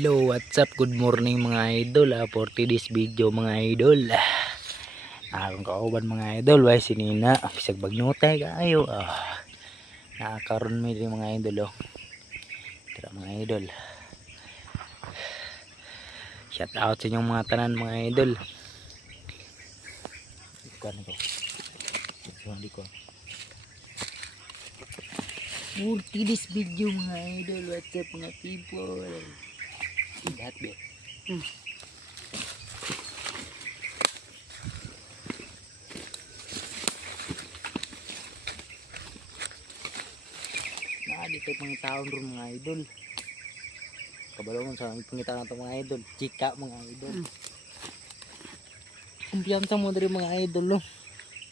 Hello, what's up? Good morning mga idol. For today's video mga idol. Akong kauban mga idol, way sinina bisag bagnotay kaayo. Nakakaroon mi din mga idol Tara mga idol. Shout out sa inyong mga tanan mga idol. Kuan ko. Sorry ko. For today's video mga idol, what's up mga people? Lahat be. Dito pang taon ron mga idol. Kabalongan sa pangitan nato mga idol. Chika mga idol. Kumpiyansa mo diri mga idol no.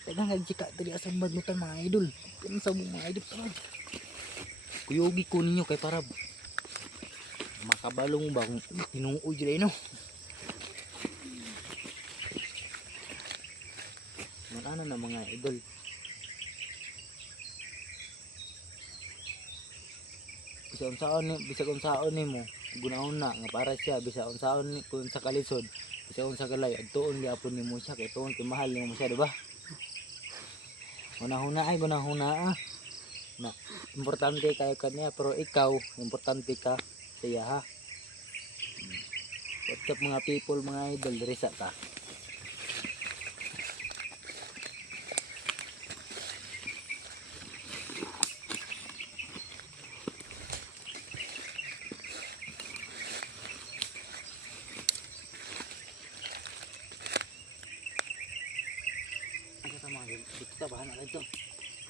Tagang nagchika diri sa badnutan mga idol. Kumpiyansa mo mga idol. Kuyogi ko ninyo kay para makabalong ba kung tinuoy diri no. Ano na mga idol. Bisa unsaon nimo gunahon na nga para siya bisa unsaon kun sa kalisod bisa unsa kalay adtuon gyapon nimo siya kay tuon kay mahal nimo siya di ba? Gunahuna na importante kay kanya pero ikaw importante ka sa iya ha. What's up mga people mga idol diri sa ka. Dito ta bahan na dito.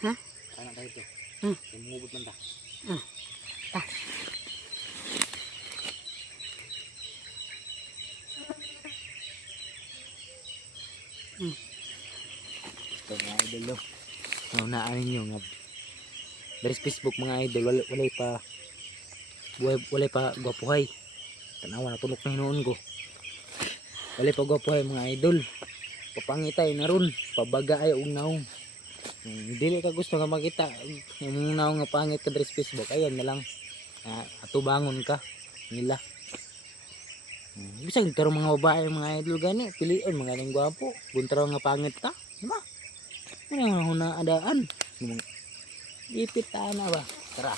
Ha? Bahan na dito. Mumubot man ta. Ta. Ito mga idol lo. Naunaan ninyo nga. Dari Facebook mga idol walay pa gwapuhay. Tanawa na tunok na hinuon ko. Walay pa gwapuhay mga idol. Papangitay na ron, pabaga ay ugnaw. Dili ka gusto nga makita yung ugnaw nga pangit ka sa Facebook, ayan na lang. Atubangon ka nila. Bisag karo mga babae mga idol gani, pilion mga ning gwapo. Buntraw nga pangit ka, di ba? Ano nga adaan? Ipit na ba? Tara.